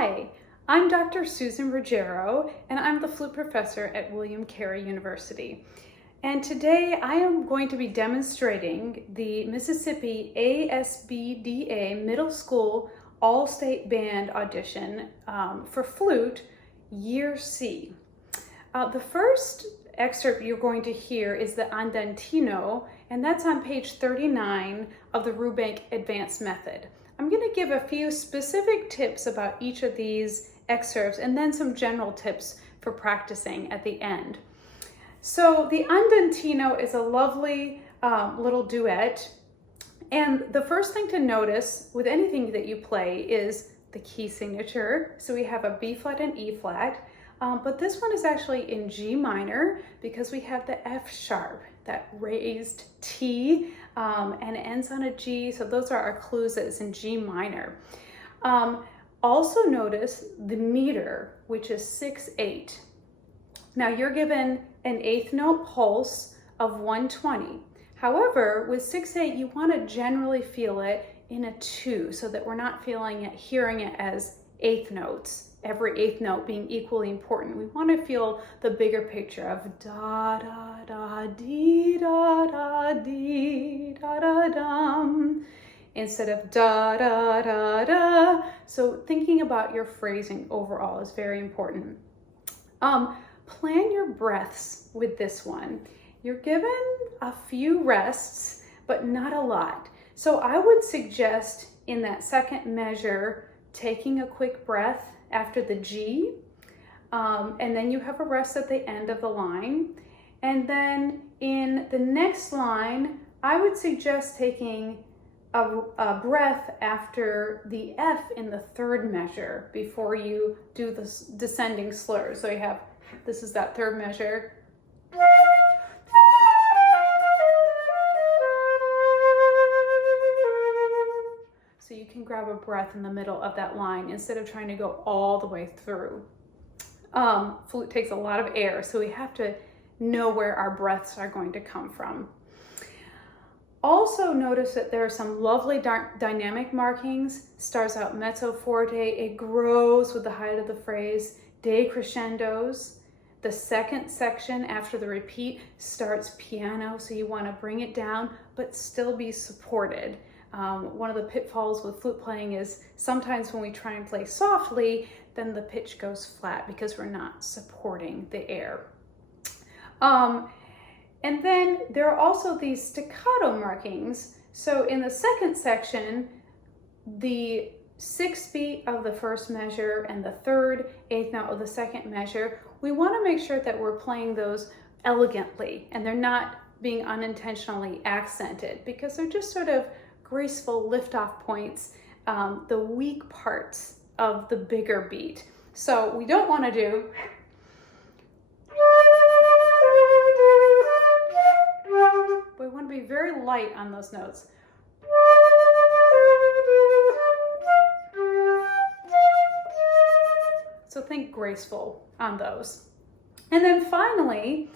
Hi, I'm Dr. Susan Ruggiero, and I'm the flute professor at William Carey University. And today I am going to be demonstrating the Mississippi ASBDA Middle School All-State Band audition for flute, Year C. The first excerpt you're going to hear is the Andantino, and that's on page 39 of the Rubank Advanced Method. I'm going to give a few specific tips about each of these excerpts and then some general tips for practicing at the end. So the Andantino is a lovely little duet, and the first thing to notice with anything that you play is the key signature. So we have a B flat and E flat, but this one is actually in G minor because we have the F sharp, that raised T, and it ends on a G, so those are our clues that it's in G minor. Also notice the meter, which is 6/8. Now you're given an eighth note pulse of 120. However, with 6/8, you want to generally feel it in a 2 so that we're not feeling it, hearing it as eighth notes, every eighth note being equally important. We want to feel the bigger picture of da da da dee da da dee da da dum instead of da da da da. So thinking about your phrasing overall is very important. Plan your breaths with this one. You're given a few rests, but not a lot. So I would suggest in that second measure, taking a quick breath after the G, and then you have a rest at the end of the line. And then in the next line, I would suggest taking a breath after the F in the third measure before you do the descending slurs. So you have, this is that third measure. So you can grab a breath in the middle of that line instead of trying to go all the way through. Flute takes a lot of air, so we have to know where our breaths are going to come from. Also notice that there are some lovely dynamic markings. Starts out mezzo forte, it grows with the height of the phrase, decrescendos. The second section after the repeat starts piano, so you want to bring it down but still be supported. One of the pitfalls with flute playing is sometimes when we try and play softly, then the pitch goes flat because we're not supporting the air. And then there are also these staccato markings. So in the second section, the sixth beat of the first measure and the third eighth note of the second measure, we want to make sure that we're playing those elegantly and they're not being unintentionally accented because they're just sort of graceful lift-off points, the weak parts of the bigger beat. So we don't want to do we want to be very light on those notes. So think graceful on those. And then finally,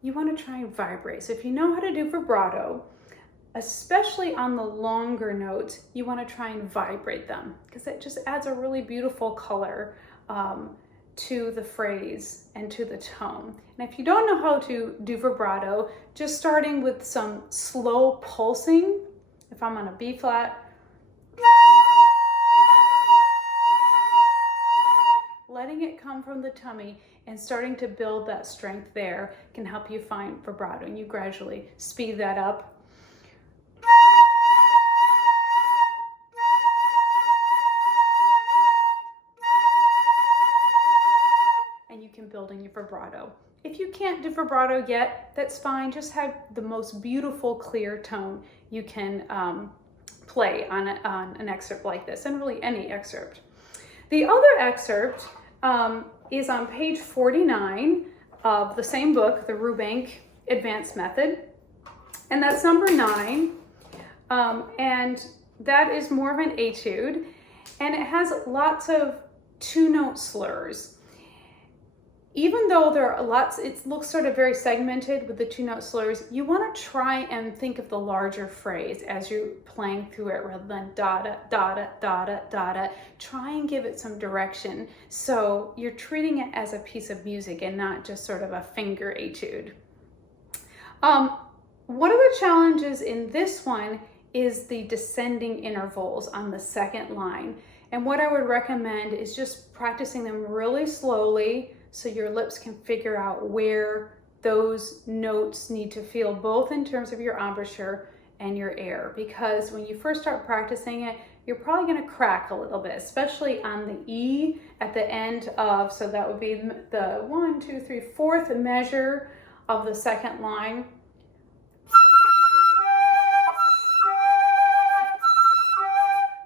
you want to try and vibrate. So if you know how to do vibrato, especially on the longer notes, you want to try and vibrate them because that just adds a really beautiful color to the phrase and to the tone. And if you don't know how to do vibrato, just starting with some slow pulsing, if I'm on a B flat, letting it come from the tummy and starting to build that strength there can help you find vibrato, and you gradually speed that up. Building your vibrato. If you can't do vibrato yet, that's fine. Just have the most beautiful, clear tone you can play on an excerpt like this, and really any excerpt. The other excerpt is on page 49 of the same book, the Rubank Advanced Method, and that's number 9, and that is more of an etude, and it has lots of two-note slurs. even though there are lots, it looks sort of very segmented with the 2-note slurs, you want to try and think of the larger phrase as you're playing through it rather than da-da, da-da, da-da, da-da. Try and give it some direction so you're treating it as a piece of music and not just sort of a finger etude. One of the challenges in this one is the descending intervals on the second line. And what I would recommend is just practicing them really slowly so your lips can figure out where those notes need to feel, both in terms of your embouchure and your air. Because when you first start practicing it, you're probably going to crack a little bit, especially on the E at the end of, so that would be the 1, 2, 3, 4th measure of the second line.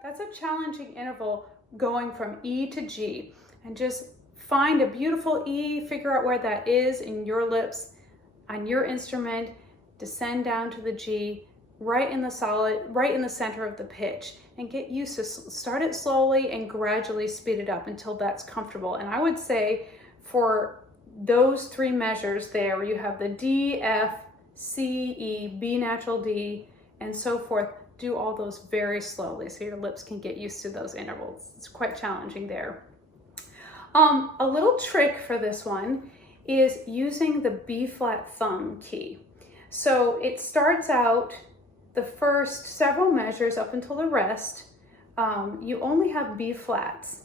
That's a challenging interval going from E to G, and just find a beautiful E, figure out where that is in your lips, on your instrument, descend down to the G, right in the center of the pitch, and get used to start it slowly and gradually speed it up until that's comfortable. And I would say for those 3 measures there, where you have the D, F, C, E, B natural D, and so forth, do all those very slowly so your lips can get used to those intervals. It's quite challenging there. A little trick for this one is using the B flat thumb key. So it starts out the first several measures up until the rest, you only have B flats.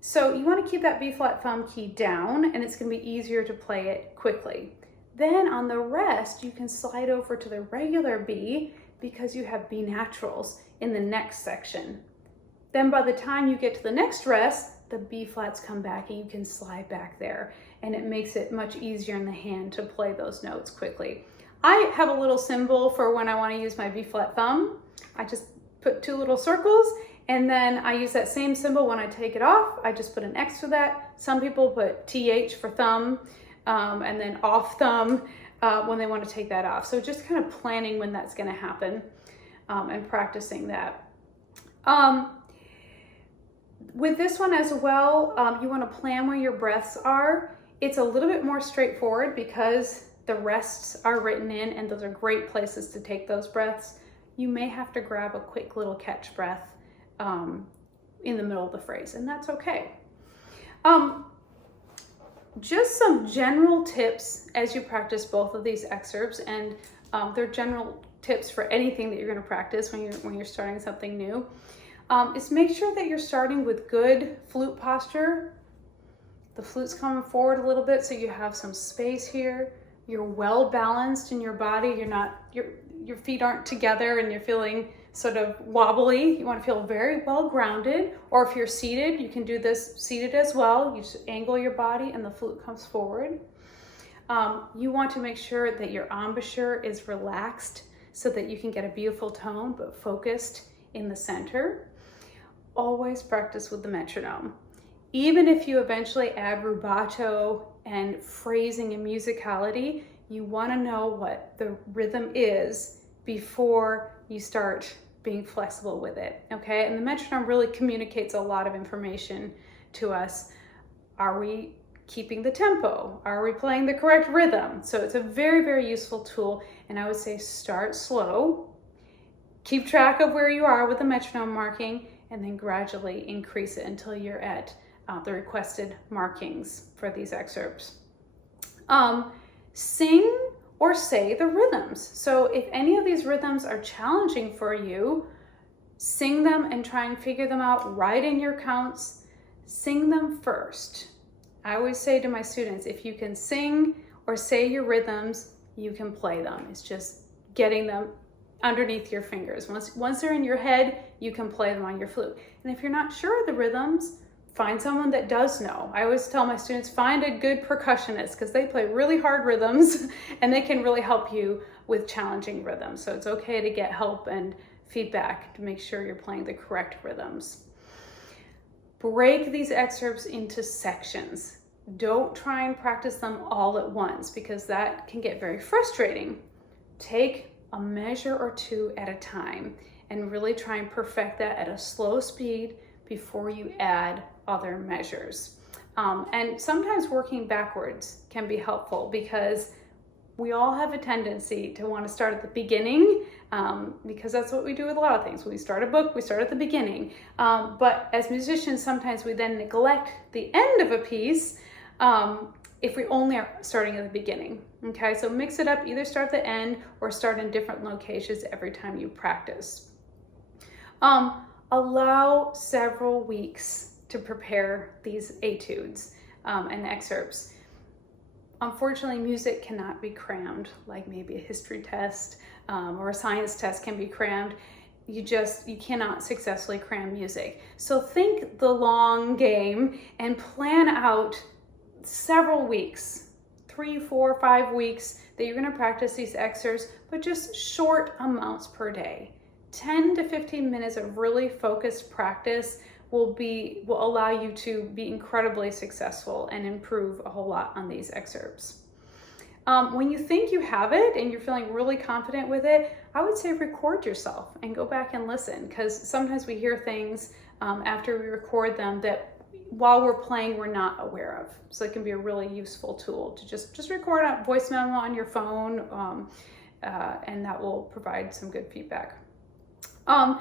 So you want to keep that B flat thumb key down, and it's going to be easier to play it quickly. Then on the rest, you can slide over to the regular B because you have B naturals in the next section. Then by the time you get to the next rest, the B flats come back and you can slide back there, and it makes it much easier in the hand to play those notes quickly. I have a little symbol for when I want to use my B flat thumb. I just put 2 little circles, and then I use that same symbol when I take it off. I just put an X for that. Some people put TH for thumb, and then off thumb when they want to take that off. So just kind of planning when that's going to happen, and practicing that. With this one as well, you want to plan where your breaths are. It's a little bit more straightforward because the rests are written in, and those are great places to take those breaths. You may have to grab a quick little catch breath in the middle of the phrase, and that's okay. Just some general tips as you practice both of these excerpts, and they're general tips for anything that you're going to practice when you're starting something new. Is make sure that you're starting with good flute posture. The flute's coming forward a little bit so you have some space here. You're well balanced in your body. Your feet aren't together and you're feeling sort of wobbly. You want to feel very well grounded. Or if you're seated, you can do this seated as well. You just angle your body and the flute comes forward. You want to make sure that your embouchure is relaxed so that you can get a beautiful tone but focused in the center. Always practice with the metronome. Even if you eventually add rubato and phrasing and musicality, you want to know what the rhythm is before you start being flexible with it, okay? And the metronome really communicates a lot of information to us. Are we keeping the tempo? Are we playing the correct rhythm? So it's a very, very useful tool, and I would say start slow, keep track of where you are with the metronome marking, and then gradually increase it until you're at the requested markings for these excerpts. Sing or say the rhythms. So if any of these rhythms are challenging for you, sing them and try and figure them out. Write in your counts. Sing them first. I always say to my students, if you can sing or say your rhythms, you can play them. It's just getting them underneath your fingers. Once they're in your head, you can play them on your flute. And if you're not sure of the rhythms, find someone that does know. I always tell my students, find a good percussionist because they play really hard rhythms and they can really help you with challenging rhythms. So it's okay to get help and feedback to make sure you're playing the correct rhythms. Break these excerpts into sections. Don't try and practice them all at once because that can get very frustrating. Take a measure or 2 at a time and really try and perfect that at a slow speed before you add other measures. And sometimes working backwards can be helpful because we all have a tendency to want to start at the beginning, because that's what we do with a lot of things. When we start a book, we start at the beginning. But as musicians, sometimes we then neglect the end of a piece if we only are starting at the beginning. Okay, so mix it up, either start at the end or start in different locations every time you practice. Allow several weeks to prepare these etudes and excerpts. Unfortunately, music cannot be crammed like maybe a history test or a science test can be crammed. You cannot successfully cram music. So think the long game and plan out several weeks, 3, 4, 5 weeks that you're going to practice these excerpts, but just short amounts per day. 10 to 15 minutes of really focused practice will allow you to be incredibly successful and improve a whole lot on these excerpts. When you think you have it and you're feeling really confident with it, I would say record yourself and go back and listen, because sometimes we hear things after we record them that while we're playing we're not aware of. So it can be a really useful tool to just record a voice memo on your phone, and that will provide some good feedback. And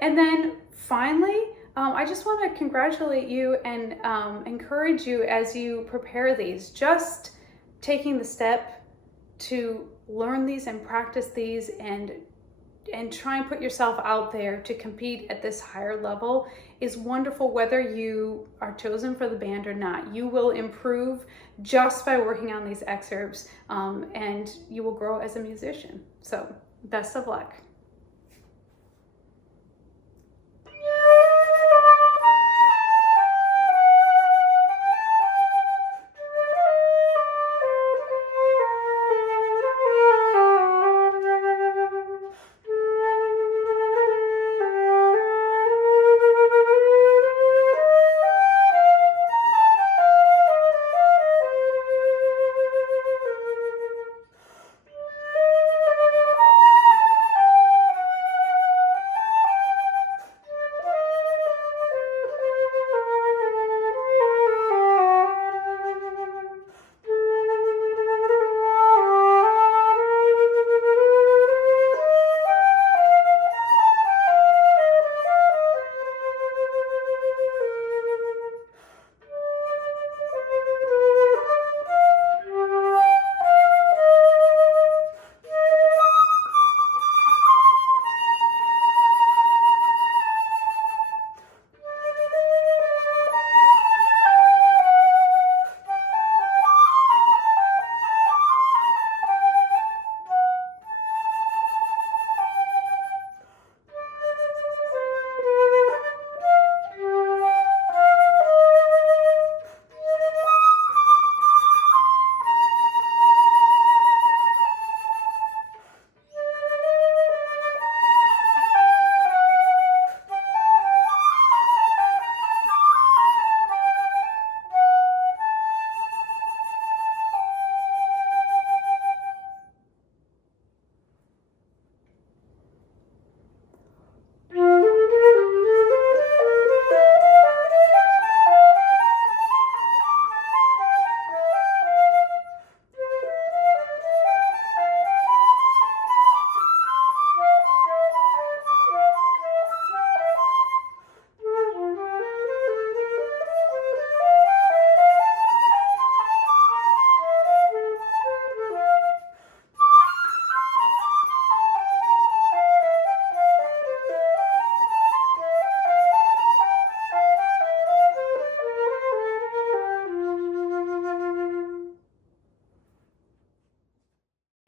then finally, I just want to congratulate you and encourage you as you prepare these, just taking the step to learn these and practice these and try and put yourself out there to compete at this higher level is wonderful. Whether you are chosen for the band or not, you will improve just by working on these excerpts, and you will grow as a musician. So best of luck.